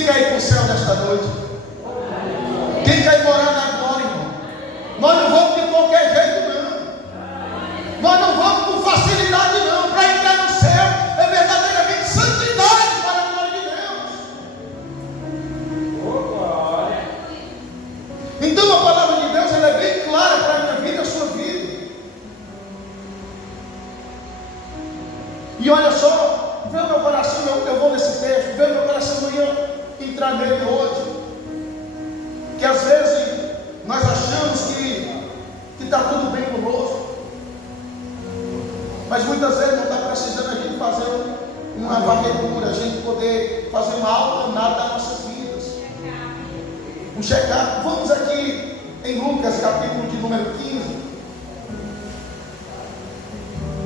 Quem quer ir para o céu nesta noite? Quem quer ir morar na glória, irmão? Nós não vamos de qualquer jeito, não. Nós não vamos com facilidade, não. Para entrar no céu é verdadeiramente santidade para a glória de Deus. Então a palavra de Deus ela é bem clara para a minha vida e a sua vida. E olha só, vê o meu coração, eu vou nesse texto, vê o meu coração amanhã entrar nele hoje. Que às vezes nós achamos que está tudo bem conosco, mas muitas vezes não está precisando a gente fazer uma varredura, a gente poder fazer uma autoanálise das nossas vidas, um check-up. Vamos aqui em Lucas capítulo de número 15.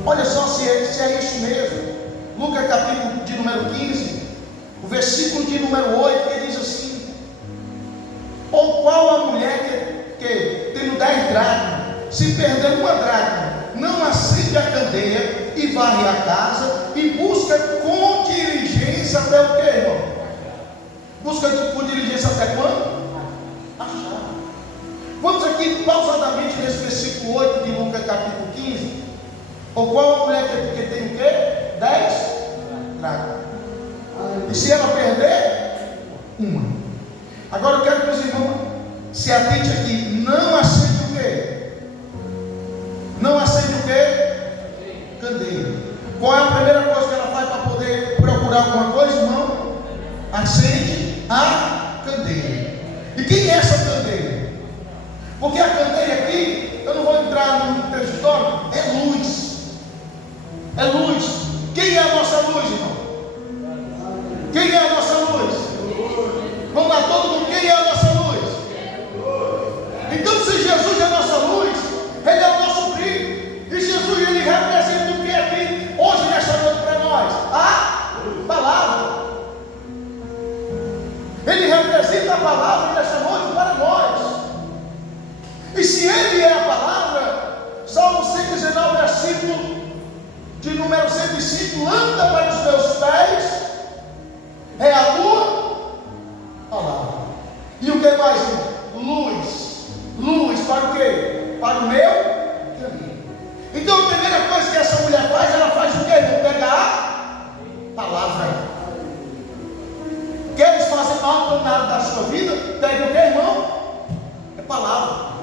Olha só se é isso mesmo. Lucas capítulo de número 15, o versículo de número 8, que diz assim: ou qual a mulher que tendo 10 dracmas, se perder uma dracma, não acende a candeia e varre a casa e busca com diligência até o que, irmão? Busca com diligência até quando? Achar. Vamos aqui pausadamente nesse versículo 8 de Lucas capítulo 15. Ou qual a mulher que tem o quê? 10 dracmas. E se ela perder? Uma. Agora eu quero que os irmãos se atente aqui. Não acende o quê? Não acende o quê? Candeia. Qual é a primeira coisa que ela faz para poder procurar alguma coisa, irmão? Acende a candeia. E quem é essa candeia? Porque a candeia aqui, eu não vou entrar no texto histórico, é luz. É luz. Quem é a nossa luz, irmão? Quem é a nossa luz? Vamos lá, todo mundo, quem é a nossa luz? Então, se Jesus é a nossa luz, Ele é o nosso brilho. E Jesus, Ele representa o que aqui, hoje, nesta noite para nós? A palavra. Ele representa a palavra nesta noite para nós. E se Ele é a palavra, Salmo 119, versículo de número 105, anda para os meus pés, é a tua palavra. E o que mais? Luz. Luz para o quê? Para o meu caminho. Então a primeira coisa que essa mulher faz, ela faz o quê? Não pega a palavra. Queres fazer autoanálise da sua vida? Pega o que, irmão? É palavra.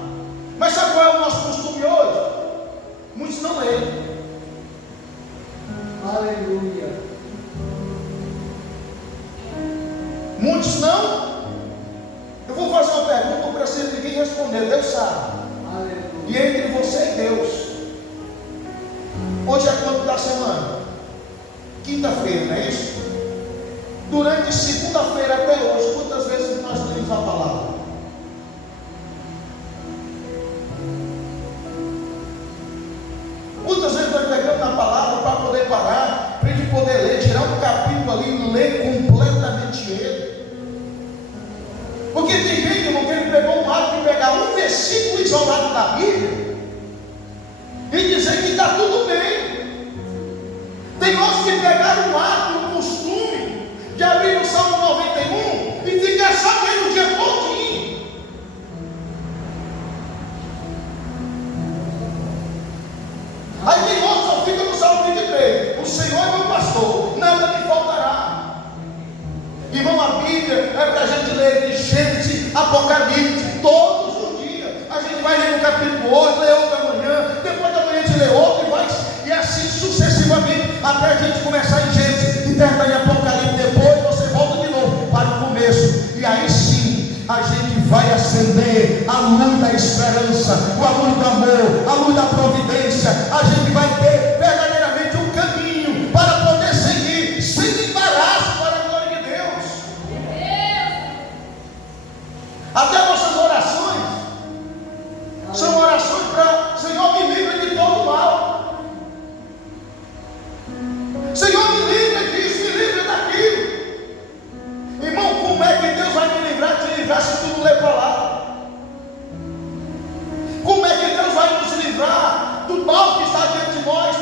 Mas sabe qual é o nosso costume hoje? Muitos não leem. Aleluia. Muitos não. Eu vou fazer uma pergunta, não precisa de ninguém responder, Deus sabe. Aleluia. E entre você e Deus, hoje é quanto da semana? Quinta-feira, não é isso? Durante segunda-feira até hoje, quantas vezes nós lemos a palavra? Quantas vezes nós pegamos na palavra para poder parar, para a gente poder ler, tirar um capítulo ali e ler completamente ele? Porque tem gente, irmão, que ele pegou um hábito de pegar um versículo isolado da Bíblia e dizer que está tudo bem. Tem outros que pegaram um hábito, um costume de abrir o Salmo 91 e ficar sabendo o dia todinho. Aí tem outros que só ficam no Salmo 23. O Senhor é meu pastor, nada me faltará. Irmão, a Bíblia é para a gente ler de Gênesis, Apocalipse, todos os dias. A gente vai ler um capítulo hoje, lê outro amanhã, depois da manhã a gente lê outro e assim sucessivamente, até a gente começar em Gênesis e terminar em Apocalipse. Depois você volta de novo para o começo, e aí sim a gente vai acender a luz da esperança, a luz do amor, a luz da providência. A gente vai ter verdadeiramente um caminho para poder seguir sem embaraço para a glória de Deus. Até nossas orações são orações para: Senhor, me livre de todo mal. Senhor, me livre disso, me livre daquilo. Irmão, como é que Deus vai me livrar, te livrar, se tu não ler para lá? Como é que Deus vai nos livrar do mal que está diante de nós,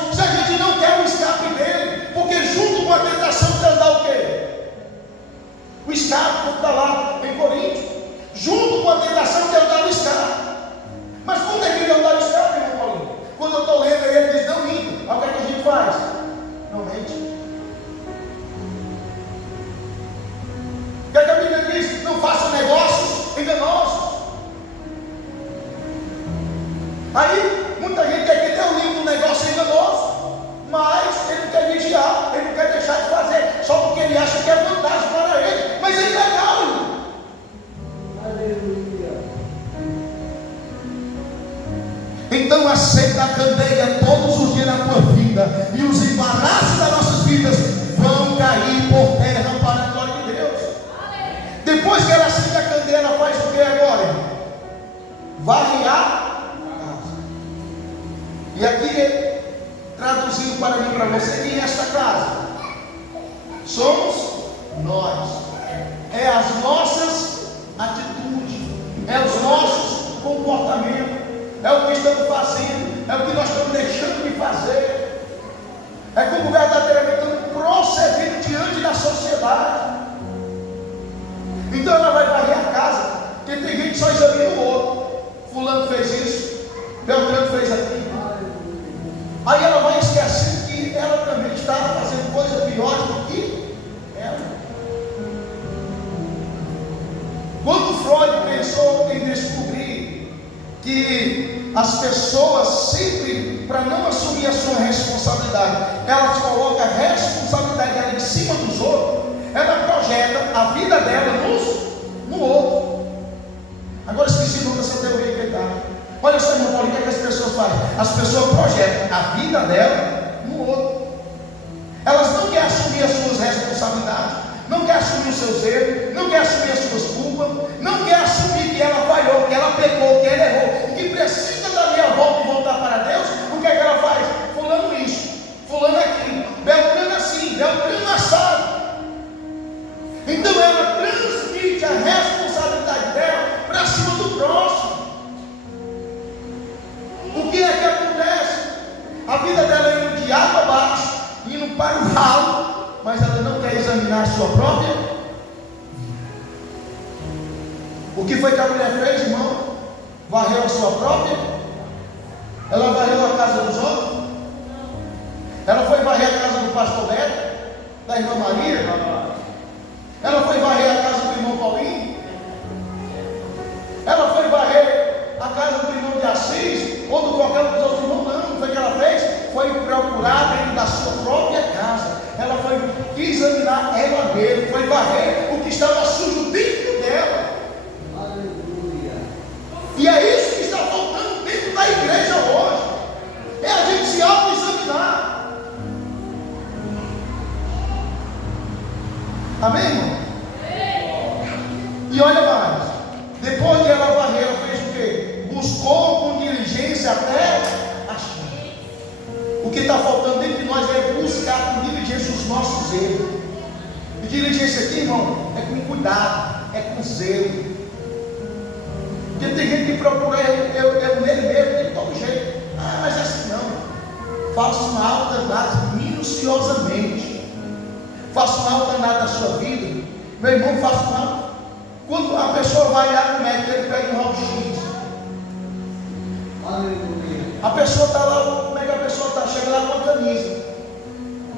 enganosos. Aí, muita gente quer que Deus livre do negócio enganoso, mas ele não quer vigiar, ele não quer deixar de fazer, só porque ele acha que é vantagem para ele, mas é ilegal. Aleluia. Então aceita a candeia todos os dias na tua vida, e os embaraços das nossas vidas vão cair por terra para a glória de Deus. Depois que ela acende a candeia, ela faz o que agora? Varre a casa. E aqui, traduzindo para mim, para você, quem é esta casa? Somos nós. É as nossas atitudes, é os nossos comportamentos, é o que estamos fazendo, é o que nós estamos deixando de fazer, é como verdadeiramente estamos procedendo diante da sociedade. Então ela vai varrer a casa, porque tem gente que só examina o outro. Fulano fez isso, Beltrano fez aquilo. Aí ela vai esquecendo que ela também estava fazendo coisas piores do que ela. Quando Freud pensou em descobrir que as pessoas sempre, para não assumir a sua responsabilidade, elas colocam a responsabilidade dela em cima dos outros, ela projeta a vida dela no outro. Agora esqueci o nome dessa teoria que ele dá. Olha só, irmão Paulo, o que é que as pessoas fazem? As pessoas projetam a vida dela no outro. Elas não querem assumir as suas responsabilidades, não querem assumir os seus erros, não querem assumir as suas culpas, não querem assumir que ela falhou, que ela pecou, que ela errou, que precisa dar meia volta e voltar para Deus. O que é que ela faz? Fulano isso, fulano aquilo, Beltrano assim, Beltrano assado. Então ela transmite a responsabilidade dela para cima do próximo. O que é que acontece? A vida dela indo de água abaixo, indo para o ralo, mas ela não quer examinar a sua própria vida. O que foi que a mulher fez, irmão? Varreu a sua própria? Ela varreu a casa dos outros? Ela foi varrer a casa do pastor Beto, da irmã Maria? Ela foi varrer a casa do irmão Paulinho? Ela foi varrer a casa do irmão de Assis? Ou de qualquer um dos outros irmãos? Não, foi o que ela fez? Foi procurar dentro da sua própria casa. Ela foi examinar ela mesma, foi varrer o que estava sujo dentro dela. Aleluia. E é isso que está faltando dentro da igreja hoje. É a gente se auto-examinar. Amém, irmão? E olha mais, depois de ela varrer, ela fez o quê? Buscou com diligência até achar. O que está faltando dentro de nós é buscar com diligência os nossos erros. E diligência aqui, irmão, é com cuidado, é com zelo. Porque tem gente que procura eu nele mesmo, de todo jeito. Ah, mas assim não. Faça uma autoanálise minuciosamente. Faça uma autoanálise da sua vida. Meu irmão, faça uma. Quando a pessoa vai lá no médico, ele pega um raio-x. Aleluia. A pessoa está lá, como é que a pessoa está? Chega lá com a camisa.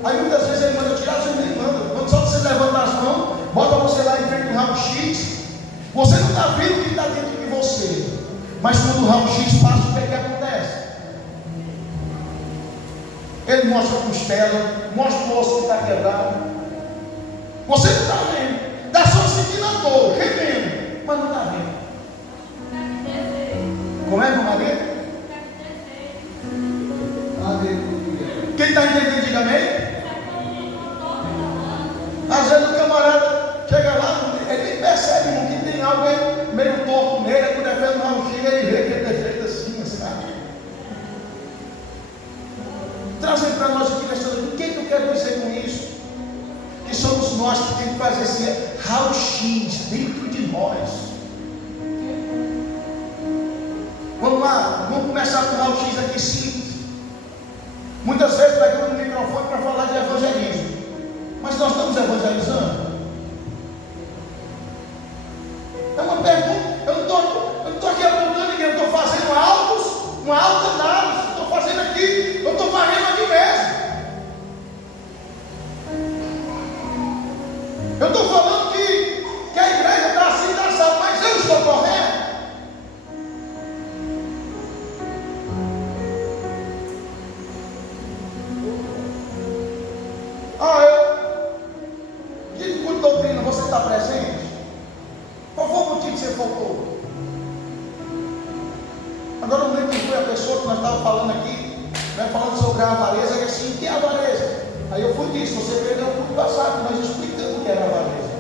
Aí muitas vezes ele manda tirar, você nem manda. Quando só você levanta as mãos, bota você lá em frente do raio-x. Você não está vendo o que está dentro de você. Mas quando o raio-x passa, o que é que acontece? Ele mostra a costela, mostra o osso que está quebrado. Você não está vendo. Está só sentindo a dor, remendo, mas não está vendo. Como é, irmã Maria? Aleluia. Quem está entendendo, diga amém. Às vezes o camarada chega lá, ele nem percebe, irmão, que tem algo aí meio torto nele, quando ele vê no raio-x, ele vê que ele é feito assim, sabe? Trazendo para nós aqui nessa noite, o que eu quero dizer com isso? Que somos nós que temos que fazer esse raio-x dentro de nós. Vamos lá, vamos começar com o raio-x aqui simples. Muitas vezes pegamos o microfone para falar de evangelismo, mas nós estamos evangelizando? É uma pergunta. Eu não estou aqui apontando ninguém, eu estou fazendo uma autoanálise, estou fazendo aqui, eu estou varrendo aqui mesmo. Eu estou falando que a igreja está assim, está assado, mas eu estou correto. falando aqui, né, falando sobre a avareza, e assim, o que é avareza? Aí eu fui disso, você perdeu o culto passado, nós explicando o que era avareza.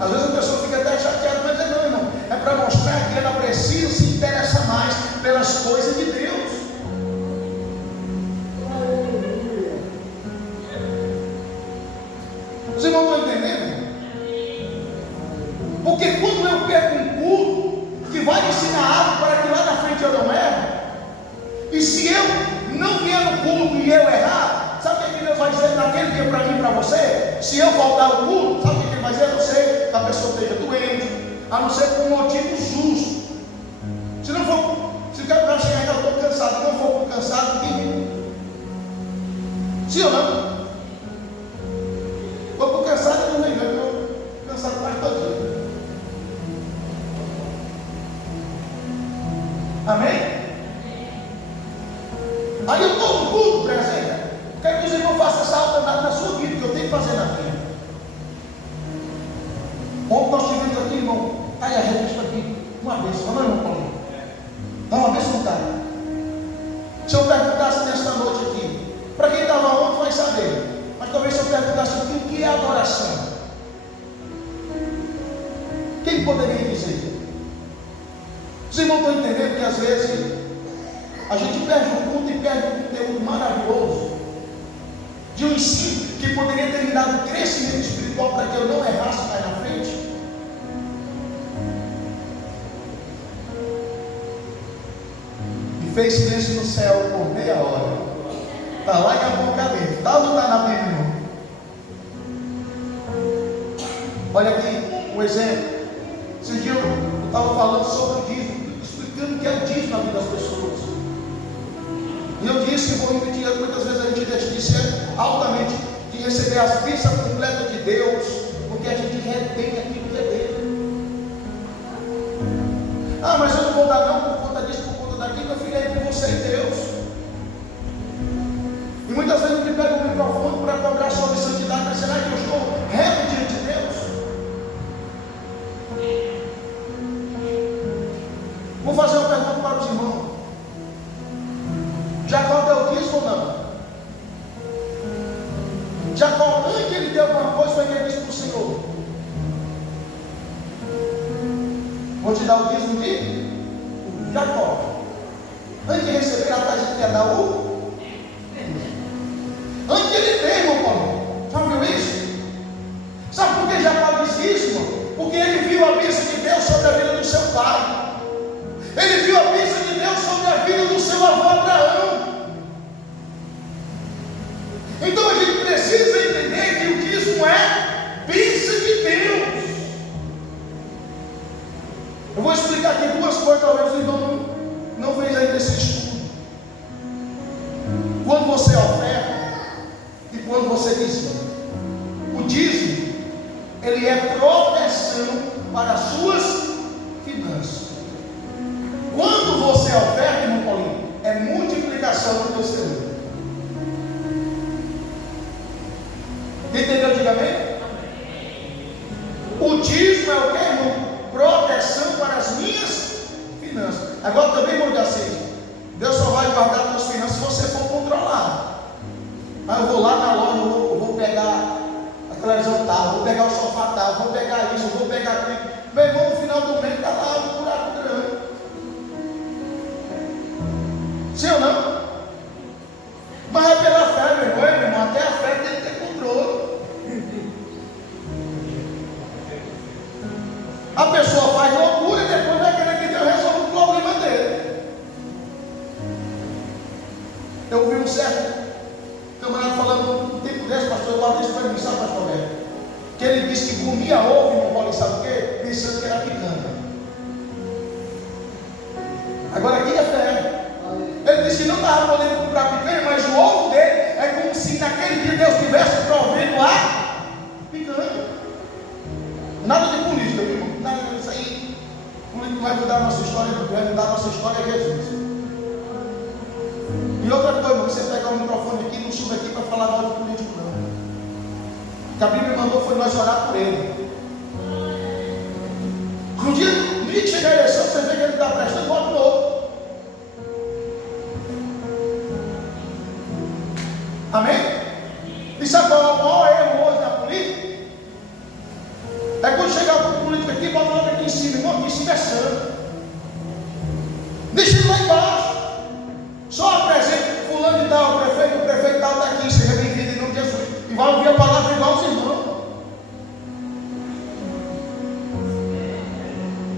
Às vezes a pessoa fica até chateada, mas não, irmão, é para mostrar que ela precisa se interessar mais pelas coisas de Deus. Os irmãos estão entendendo? Porque quando eu perco um culto que vai ensinar algo para que lá na frente eu não erre, e se eu não vier no culto e eu errar, sabe o que Deus vai dizer naquele dia para mim e para você? Se eu faltar ao culto, sabe o que Ele vai dizer? A não ser que a pessoa esteja doente, a não ser por um motivo justo. Se não for, se o cara chegar e eu estou cansado, não for por cansado, ninguém. Sim ou não? Vou por cansado, eu não vem, eu estou cansado quase todo dia. Amém? Aí eu estou no culto, por exemplo. Quero que os irmãos façam essa autoridade na sua vida, que eu tenho que fazer na minha. Ontem nós tivemos aqui, irmão, está aí a revista aqui, uma bênção, não é, irmão Paulinho? Dá uma bênção, não dá? Se eu perguntasse nesta noite aqui, para quem estava ontem vai saber, mas talvez se eu perguntasse aqui, o que é adoração? Quem poderia dizer? Os irmãos estão entendendo que às vezes a gente perde o culto e perde um conteúdo maravilhoso de um ensino que poderia ter me dado crescimento espiritual para que eu não errasse mais na frente. E fez silêncio no céu por meia hora. Está lá em Apocalipse. Está ou não está na Bíblia, irmão? Olha aqui um exemplo. Esse dia eu estava falando sobre o dízimo, explicando o que é o dízimo na vida das pessoas. E eu disse que vou repetir, muitas vezes a gente deixa de ser altamente, de receber as bênçãos completas de Deus, porque a gente retém aquilo que é dele. Ah, mas eu não vou dar não por conta disso, por conta daquilo, meu filho, é com você e Deus. E muitas vezes a gente pega o microfone para cobrar sobre santidade, mas será que eu estou reto diante de Deus? Vou fazer uma pergunta para os irmãos. Jacó deu dízimo ou não? Jacó, antes que ele deu alguma coisa, foi que ele disse para o Senhor: vou te dar o dízimo de Jacó. Antes de receber a taxa que quer dar o. Antes de ele ter, irmão Paulo. Já viu isso? Sabe por que Jacó disse isso, irmão? Porque ele viu a bênção de Deus sobre a vida do seu pai. Ele viu a bênção de Deus sobre a vida do seu avô Abraão. Então a gente precisa entender que o dízimo é bênção de Deus. Eu vou explicar aqui duas coisas, talvez o irmão não fez ainda esse estudo. Quando você oferta e quando você dizima. O dízimo, ele é proteção para as suas finanças. Quando você oferta, irmão Paulinho, é multiplicação do teu cenário. Entendeu? Diga amém? O dízimo é o que, irmão? Proteção para as minhas finanças. Agora também, irmão de Assis, Deus só vai guardar as tuas finanças se você for controlado. Aí eu vou lá na loja, eu vou pegar a televisão tal, vou pegar o sofá tal, vou pegar isso, vou pegar aquilo. Meu irmão, no final do mês está lá um buraco grande. Sim ou não? Mas é pela fé, meu irmão, até a fé tem que ter controle. A pessoa faz loucura e depois vai querer que Deus resolva o problema dele. Eu ouvi um certo camarada falando um tempo desse, pastor, eu guardei isso para mim, sabe, pastor Roberto? Que ele disse que comia ovo, não pode, sabe o quê? Pensando que era picante. Agora aqui é fé. Ele disse que não estava podendo comprar picanha, mas o ovo dele é como se naquele dia Deus estivesse provendo a picanha. Nada de política, viu? Nada disso aí. O único que vai mudar a nossa história, vai mudar a nossa história é Jesus. E outra coisa, você pegar o microfone aqui, não sube aqui para falar mal de político, não. O que a Bíblia mandou foi nós orar por ele. Um dia, no dia que chegar a eleição, você vê que ele está prestando voto novo. Aí quando chegar o político aqui, bota logo aqui em cima, irmão, aqui em cima é santo. Deixa ele lá embaixo. Só apresente fulano e tal, o prefeito tal está aqui, seja bem-vindo em nome de Jesus. E vai ouvir a palavra igual aos irmãos.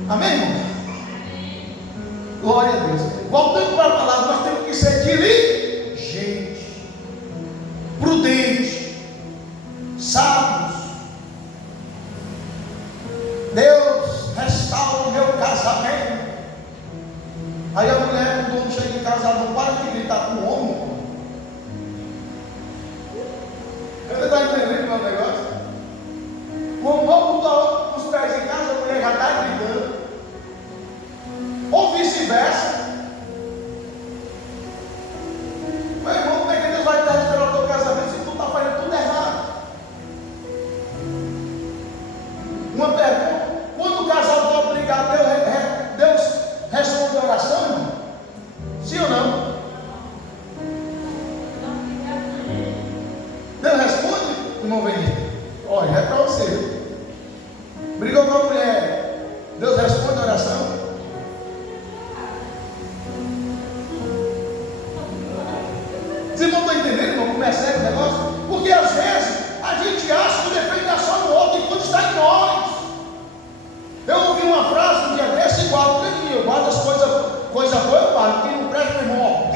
Amém, irmão? Glória a Deus. Voltando para a palavra, nós temos que ser diligentes, prudentes, sábios. Deus restaura o meu casamento. Aí a mulher, quando o homem chega em casa, não para de gritar com o homem. Você está entendendo o meu negócio? Quando o homem botar os pés em casa, a mulher já está gritando. Ou vice-versa. Meu irmão, como é que Deus vai estar esperando o teu casamento se tu está fazendo tudo errado? Uma pergunta: quando o casal está obrigado, Deus responde a oração, irmão? Sim ou não? Deus responde, irmão Benito? Olha, é para você. Brigou com a mulher, Deus responde a oração? Vocês não estão entendendo, irmão, como é sério o negócio? Porque às vezes a gente acha que o defeito está só no outro, enquanto está em nós. Eu ouvi uma frase um dia desse, igual, eu guardo as coisas boas, eu guardo, quem não presta, meu irmão,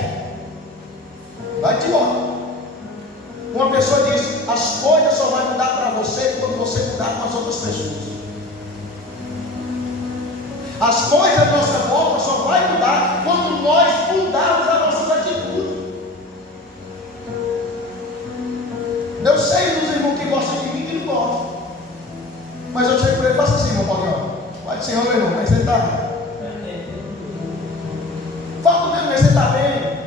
vai-te embora. Uma pessoa disse: as coisas só vão mudar para você quando você mudar com as outras pessoas. As coisas da nossa volta só vai mudar quando nós mudarmos as nossas atitudes. Eu sei dos irmãos que gostam de mim e que não gostam. Mas eu chego para ele e faço assim, meu Paulinho. Vai do Senhor, meu irmão, mas você está. Fala comigo, mas você está bem.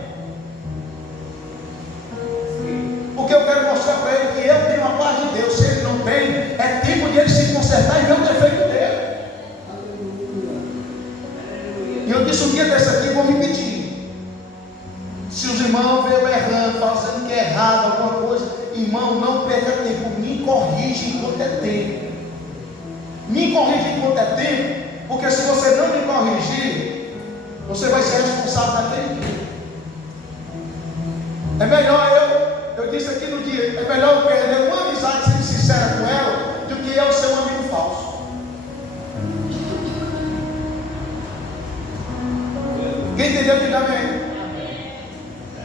Porque eu quero mostrar para ele que eu tenho a paz de Deus. Se ele não tem, é tempo de ele se consertar e ver o defeito dele. E eu disse um dia desse aqui, vou repetir. Se os irmãos veem eu errando, fazendo que é errado, alguma coisa, irmão, não perca tempo, me corrige enquanto é tempo. Me corrige enquanto é tempo, porque se você não me corrigir, você vai ser responsável daquele dia. É melhor eu disse aqui no dia, é melhor eu perder uma amizade sendo sincera com ela, do que eu ser um amigo falso. Quem entendeu, diga amém.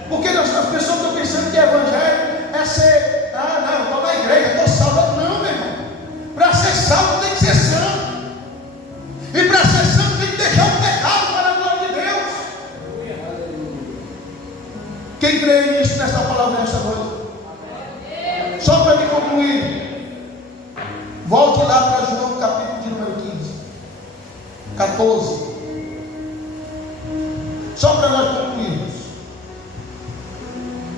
Porque as pessoas estão pensando que evangelho é ser, não, eu estou na igreja, estou salvo. Não, meu irmão. Para ser salvo tem que ser santo. E para ser santo tem que deixar o pecado para a glória de Deus. Quem crê nisso, nessa palavra, nessa noite? Só para me concluir, volte lá para João, capítulo de número 15, 14. Só para nós concluirmos.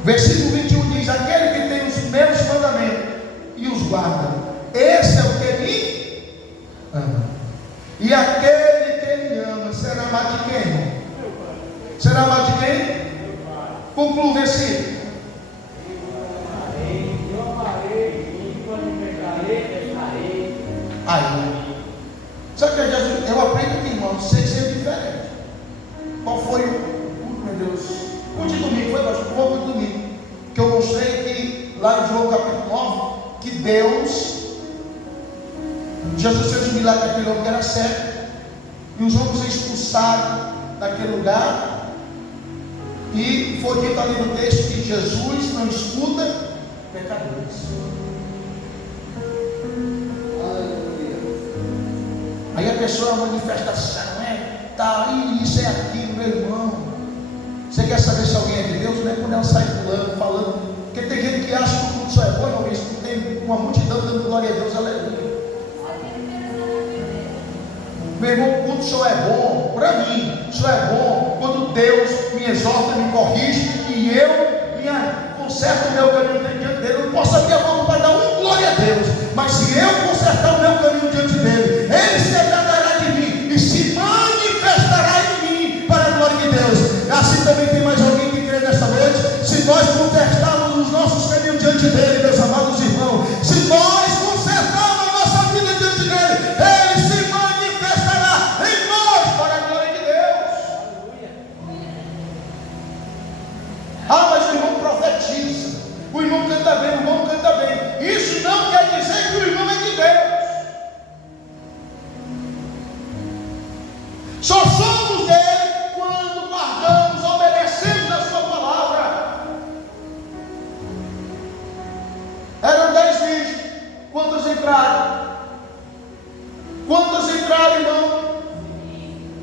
Versículo 21 diz: aquele que tem os meus mandamentos e os guarda, esse é o que me ama. E aquele que me ama será amado de quem, irmão? Será amado de quem? Conclua o versículo. Eu amarei, e quando pecarei, deixarei. Aí, sabe que Jesus, eu aprendo aqui, irmão, sei ser diferente. Qual foi meu Deus, o de domingo, foi o de domingo, que eu mostrei que lá em João capítulo 9, que Jesus fez um milagre naquele homem que era cego, e os homens expulsaram daquele lugar, e foi dito ali no texto que Jesus não escuta pecadores. Aí a pessoa, a manifestação, tá aí, isso é aquilo, meu irmão. Você quer saber se alguém é de Deus? Não é quando ela sai pulando, falando. Porque tem gente que acha que o culto só é bom, irmão. Tem uma multidão dando glória a Deus, aleluia. Meu irmão, o culto só é bom, para mim, só é bom quando Deus me exorta, me corrige e eu conserto o meu caminho diante dele. Eu não posso abrir a boca para dar glória a Deus, mas se eu consertar o meu caminho diante dele, ele se agradará de mim e se manifestará em mim para a glória de Deus. Assim também tem mais alguém que crê nesta noite. Se nós consertarmos os nossos caminhos diante dele, meus amados irmãos, se nós consertarmos a nossa vida diante dele, Quantas entraram? Quantas entraram, irmão?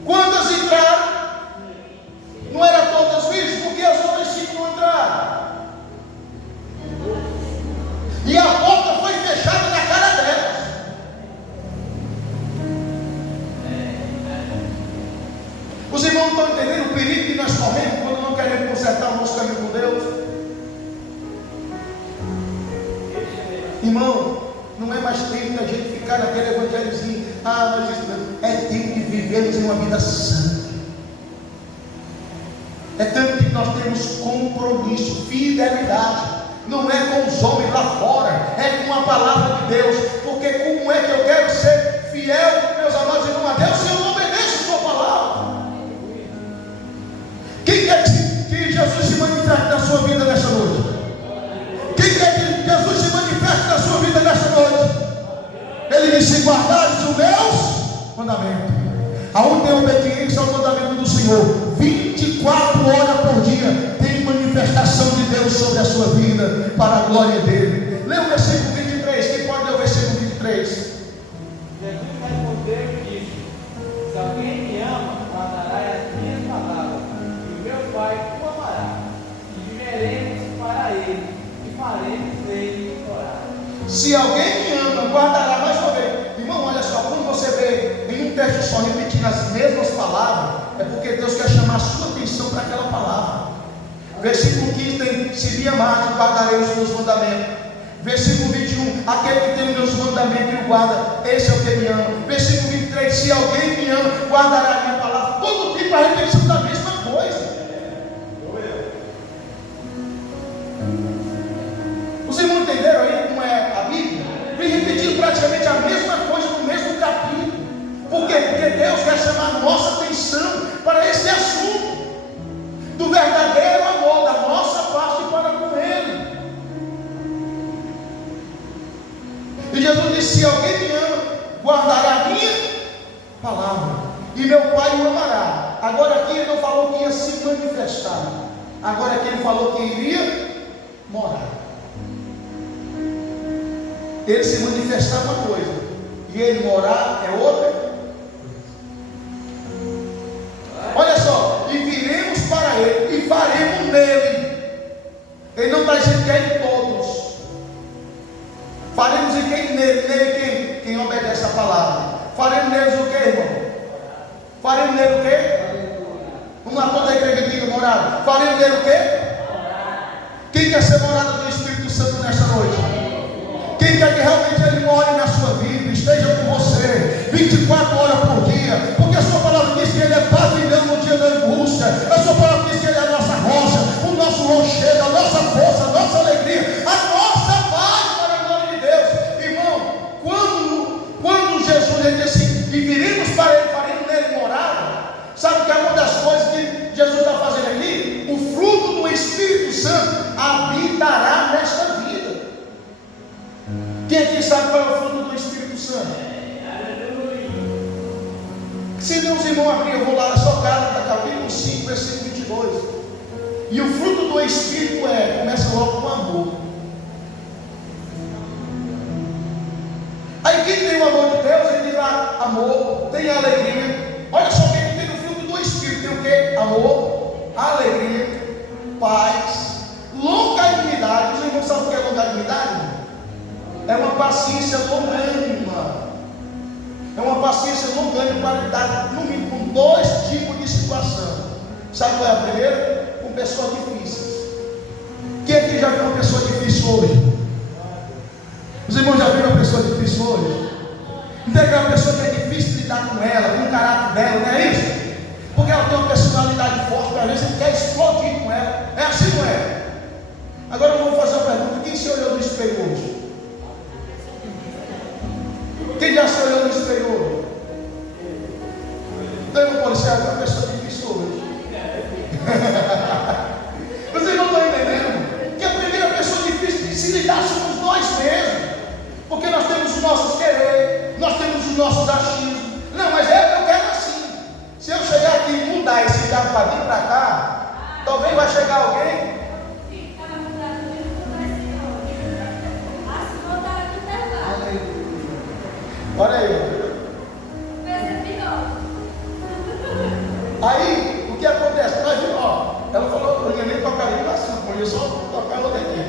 Quantas entraram? Não era todas virgens, porque as outras 5 não entraram. E a porta foi fechada na cara delas. Os irmãos estão entendendo o perigo que nós corremos quando não queremos consertar o nosso caminho com Deus? Irmão, não é mais tempo da gente ficar naquele evangelhozinho. Mas isso não. É tempo de vivermos em uma vida santa. É tempo que nós temos compromisso, fidelidade. Não é com os homens lá fora, é com a palavra de Deus. Porque como é que eu quero ser fiel, meus amados irmãos, a Deus, se eu não obedeço a sua palavra? Quem quer que Jesus se manifeste na sua vida nesta noite? Quem quer que Jesus se manifeste na sua vida nesta noite? Ele disse: guardares os meus mandamentos. Aonde tem obediência ao mandamento do Senhor, 24 horas por dia, tem manifestação de Deus sobre a sua vida, para a glória dele. Leia o versículo 23. Quem pode ler o versículo 23? Jesus respondeu e disse: se alguém me ama, guardará as minhas palavras, e o meu Pai o amará, e viveremos para ele, e faremos ele orar. Se alguém me ama, guardará. Mais uma vez, irmão, olha só, quando você vê em um texto só repetindo as mesmas palavras, é porque Deus quer chamar a sua atenção para aquela palavra. Versículo 15 tem: se me amar, guardarei os meus mandamentos. Versículo 21, aquele que tem os meus mandamentos e o guarda, esse é o que me ama. Versículo 23, se alguém me ama, guardará a minha palavra. Todo tipo a repetição da mesma coisa. Os irmãos entenderam aí como é a Bíblia? Vem repetindo praticamente a mesma coisa no mesmo capítulo. Por quê? Porque Deus quer chamar a nossa atenção para esse assunto do verdadeiro amor da nossa parte para com Ele. E Jesus disse: se alguém me ama, guardará a minha palavra, e meu Pai o amará. Agora aqui ele não falou que ia se manifestar, agora aqui ele falou que iria morar. Ele se manifestar é uma coisa, e ele morar é outra. Olha só, e viremos para ele, e faremos nele. Ele não está dizendo que é em todos. Faremos em quem? Nele quem obedece a palavra. Faremos neles o que, irmão? Faremos nele o quê? Vamos lá, toda a igreja diga morada. Faremos nele o quê? Quem quer ser morada do Espírito Santo nesta noite? Quem quer que realmente ele more na sua vida, esteja com você 24 horas por dia? Porque a sua palavra diz que ele é pavilhão no dia da angústia. A sua palavra diz que ele é a nossa rocha, o nosso rochedo, a nossa força, a nossa alegria, a nossa paz, para a glória de Deus. Irmão, quando Jesus ele disse assim: e viremos para ele, faremos nele morada. Sabe que é uma das coisas que Jesus está fazendo aqui? O fruto do Espírito Santo habitará nesta vida. Quem aqui sabe qual é o fruto do Espírito Santo? Se não, os irmãos abrirem, eu vou lá na sua casa, capítulo 5, versículo 22. E o fruto do Espírito começa logo com amor. Aí quem tem o amor de Deus, ele diz lá: amor, tem alegria. Olha só quem tem o fruto do Espírito: tem o que? Amor, alegria, paz, longanimidade. Os irmãos sabem o que é longanimidade? É uma paciência longânima. É uma paciência longânima para lidar, no mínimo, com 2 tipos de situação. Sabe qual é a primeira? Com pessoas difíceis. Quem aqui já viu uma pessoa difícil hoje? Os irmãos já viram uma pessoa difícil hoje? Não tem aquela pessoa que é difícil de lidar com ela, com o caráter dela, não é isso? Porque ela tem uma personalidade forte, mas às vezes você quer explodir com ela. É assim, não é? Agora eu vou fazer uma pergunta: quem se olhou no espelho hoje? Quem já se olhou no espelho hoje? Então, irmão policial, é uma pessoa difícil hoje. Vocês não estão entendendo? Que a primeira pessoa difícil de se lidar somos nós mesmos. Porque nós temos os nossos querer, nós temos os nossos achismos. Não, mas eu quero assim. Se eu chegar aqui e mudar esse carro para vir para cá, talvez vai chegar alguém. Olha aí. Aí, o que acontece? Nós vimos, ó, ela falou, eu nem tocaria no assunto, eu só tocar outra aqui.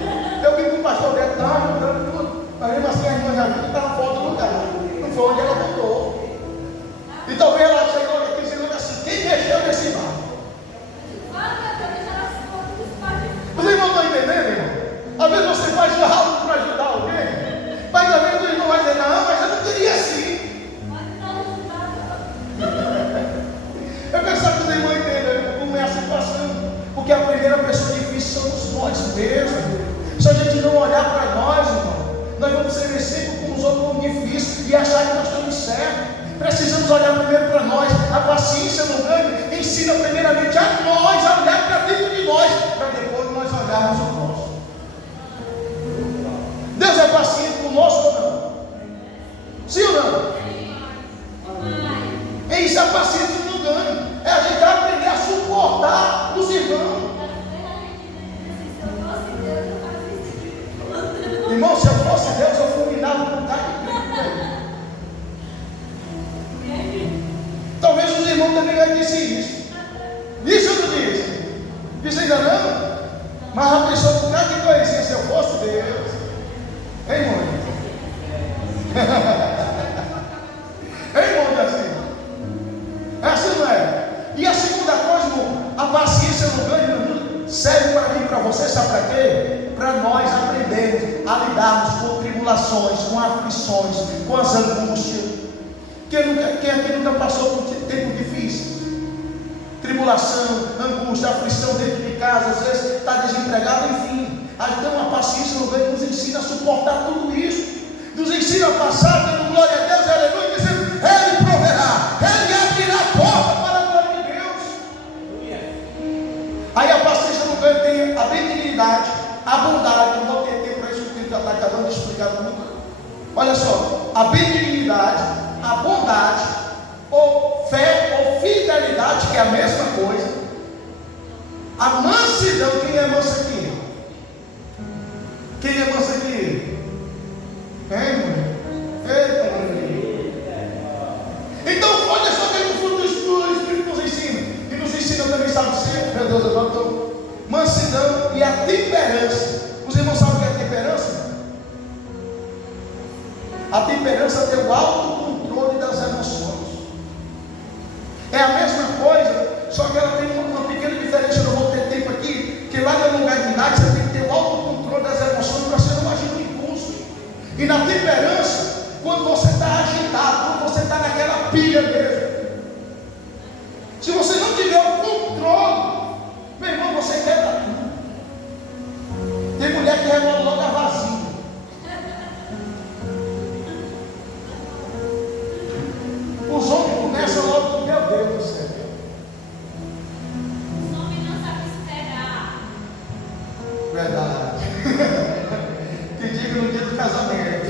Eu vi com o pastor Beto, estava ajudando tudo, mas mesmo assim a irmã já viu que estava fora do lugar. Não foi onde ela voltou. E talvez ela chegou aqui dizendo assim, quem mexeu nesse barco? Os irmãos estão entendendo, irmão? Às vezes você faz algo para ajudar alguém, mas às vezes o irmão vai dizer, não, mas eu não queria assim. Eu quero só que os irmãos entendam como é a situação, porque a primeira pessoa difícil somos nós mesmos. Se a gente não olhar para nós, irmão, nós vamos ser vencidos com os outros como difíceis e achar que nós estamos certos. Precisamos olhar primeiro para nós. A paciência no ganho ensina primeiramente a nós a olhar para dentro de nós, para depois nós olharmos o nosso. Deus é paciente conosco ou não? Sim ou não? É isso, a paciência no ganho. É a gente aprender a suportar os irmãos. Irmão, se eu fosse Deus, eu fulminava com um cara de Cristo. Talvez os irmãos também já disse isso. Isso eu não disse. Disse ainda não? Mas a pessoa com cara de coisinha, se eu fosse Deus. Hein, irmão? Hein, irmão, assim? É assim, não é? E a segunda coisa, irmão, a paciência no ganho serve para mim e para você, sabe para quê? Para nós aprendermos a lidarmos com tribulações, com aflições, com as angústias. Quem aqui nunca passou por tempo difícil? Tribulação, angústia, aflição dentro de casa, às vezes está desempregado, enfim. Então a paciência no ganho nos ensina a suportar tudo isso. Nos ensina a passar, dando glória a Deus, aleluia, dizendo, Ele proverá, Ele abrirá a porta para a glória de Deus. Aí a paciência no ganho tem a benignidade, a bondade. Não vou ter tempo para isso, porque já está acabando de explicar tudo. Olha só, a benignidade, a bondade, ou fé, ou fidelidade, que é a mesma coisa. A mansidão, quem é manso aqui? Quem é manso aqui? Hein, mãe? Eita, mãe. Então, olha só o que o fruto do Espírito nos ensina. E nos ensina também, sabe sempre, meu Deus, eu estou. Mansidão e a temperança. Os irmãos sabem o que é a temperança? A temperança tem o autocontrole das emoções. É a mesma coisa, só que ela tem uma pequena diferença. Eu não vou ter tempo aqui, que lá na longanimidade você tem que ter o autocontrole das emoções para você não agir no impulso. E na temperança, quando você está agitado, quando você está naquela pilha mesmo, se você não tiver o controle, meu irmão, você quebra tudo. Tem mulher que rebola logo a vazia. Os homens começam logo, meu Deus do céu. Os homens não sabem esperar. Verdade. Que diga no dia do casamento.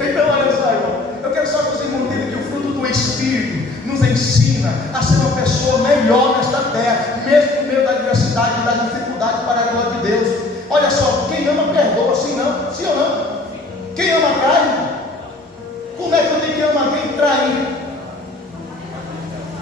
Então, olha só, irmão. Eu quero só que os irmãos entendam que o fruto do Espírito nos ensina a ser uma pessoa melhor nesta terra, mesmo no meio da adversidade e da dificuldade, para a glória de Deus. Olha só, quem ama perdoa, sim ou não? Quem ama trai? Como é que eu tenho que amar alguém trair?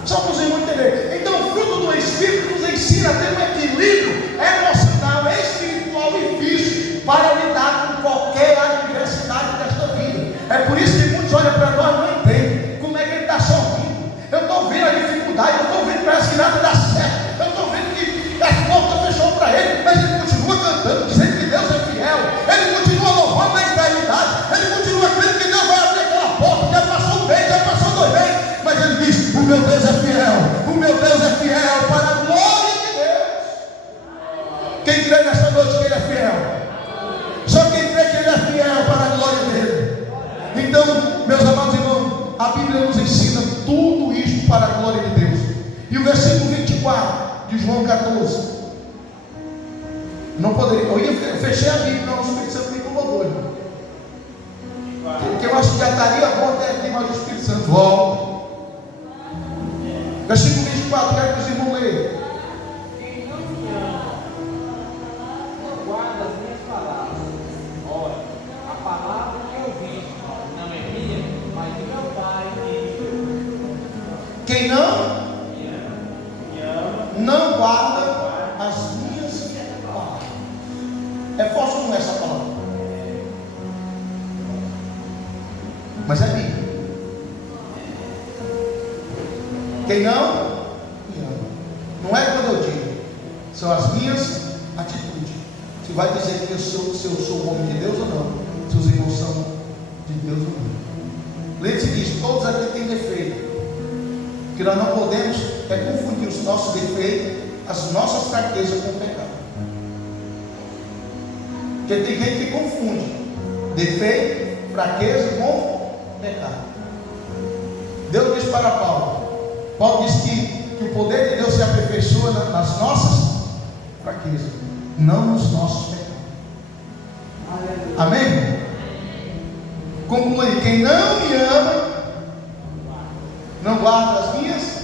Só para os irmãos entenderem. Então o fruto do Espírito nos ensina a ter um equilíbrio emocional, espiritual e físico para lidar com qualquer adversidade desta vida. É por isso que muitos olham para nós e não entendem como é que ele está sorrindo. Eu estou vendo a dificuldade, eu estou vendo que parece que nada dá certo, eu estou vendo que as portas fechou para ele, mas ele continua cantando, dizendo que Deus é fiel, ele continua louvando a eternidade, ele continua crendo que Deus vai abrir aquela porta. Já passou um mês, já passou 2 meses, mas ele diz: o meu Deus é fiel, o meu Deus é fiel para a glória de Deus. Quem crê nessa noite que ele é fiel? Só quem crê que ele é fiel para a glória dele. Então, meus amados irmãos, a Bíblia nos ensina tudo isso para a glória de Deus. E o versículo 24 de João 14. Não poderia, eu fechei a Bíblia, não, o Espírito Santo me incomodou, irmão. Que eu acho que já estaria bom até aqui, mas o Espírito Santo volta. Versículo 24, quero que os irmãos leiam. Quem não me ama, não guarda as minhas palavras. Olha, a palavra que ouviste Quem não guarda as minhas palavras. É forte ou não é essa palavra? Mas é Bíblia. Quem não me ama. Não é quando eu digo, são as minhas atitudes. Se vai dizer que se eu sou homem de Deus ou não, se os irmãos são de Deus ou não. Lembre-se disso, todos aqui têm defeito. O que nós não podemos é confundir os nossos defeitos, as nossas fraquezas com o pecado. Porque tem gente que confunde defeito, fraqueza com pecado. Deus diz para Paulo diz que o poder de Deus se aperfeiçoa nas nossas fraquezas, não nos nossos pecados. Amém? Conclui, quem não me ama, não guarda as minhas.